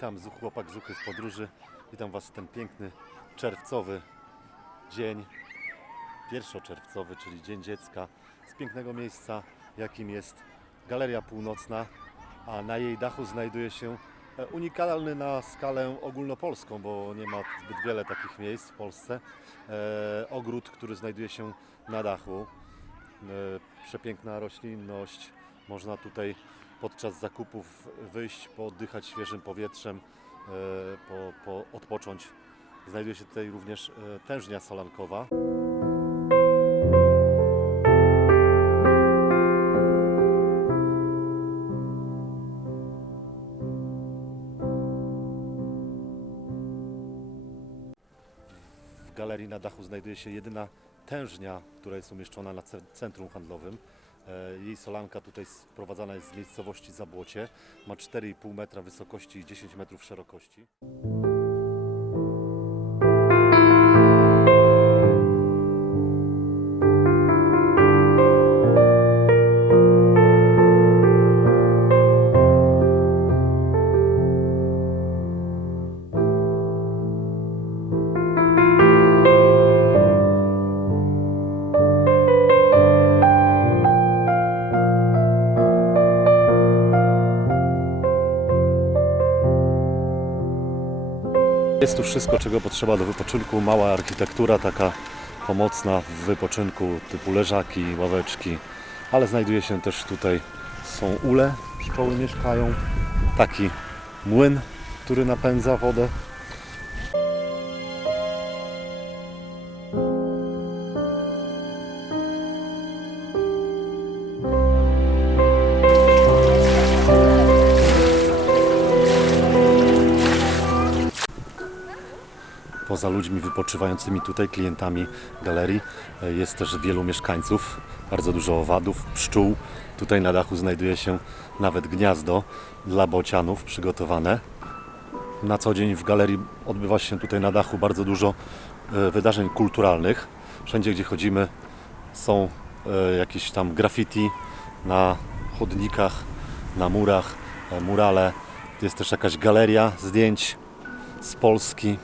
z- chłopak Zuchy w podróży. Witam Was w ten piękny czerwcowy dzień, pierwszoczerwcowy, czyli Dzień Dziecka, z pięknego miejsca, jakim jest Galeria Północna, a na jej dachu znajduje się e, unikalny na skalę ogólnopolską, bo nie ma zbyt wiele takich miejsc w Polsce, e, ogród, który znajduje się na dachu. E, przepiękna roślinność, można tutaj podczas zakupów wyjść, pooddychać świeżym powietrzem, e, po, po odpocząć. Znajduje się tutaj również e, tężnia solankowa. W galerii na dachu znajduje się jedyna tężnia, która jest umieszczona na ce- centrum handlowym. E, Jej solanka tutaj sprowadzana jest z miejscowości Zabłocie. Ma 4,5 metra wysokości i 10 metrów szerokości. Jest tu wszystko, czego potrzeba do wypoczynku. Mała architektura, taka pomocna w wypoczynku, typu leżaki, ławeczki, ale znajduje się też tutaj, są ule, pszczoły mieszkają, taki młyn, który napędza wodę. Poza ludźmi wypoczywającymi tutaj, klientami galerii, e, jest też wielu mieszkańców, bardzo dużo owadów, pszczół. Tutaj na dachu znajduje się nawet gniazdo dla bocianów przygotowane. Na co dzień w galerii odbywa się tutaj na dachu bardzo dużo e, wydarzeń kulturalnych. Wszędzie, gdzie chodzimy, są e, jakieś tam graffiti na chodnikach, na murach, murale. Jest też jakaś galeria zdjęć z Polski.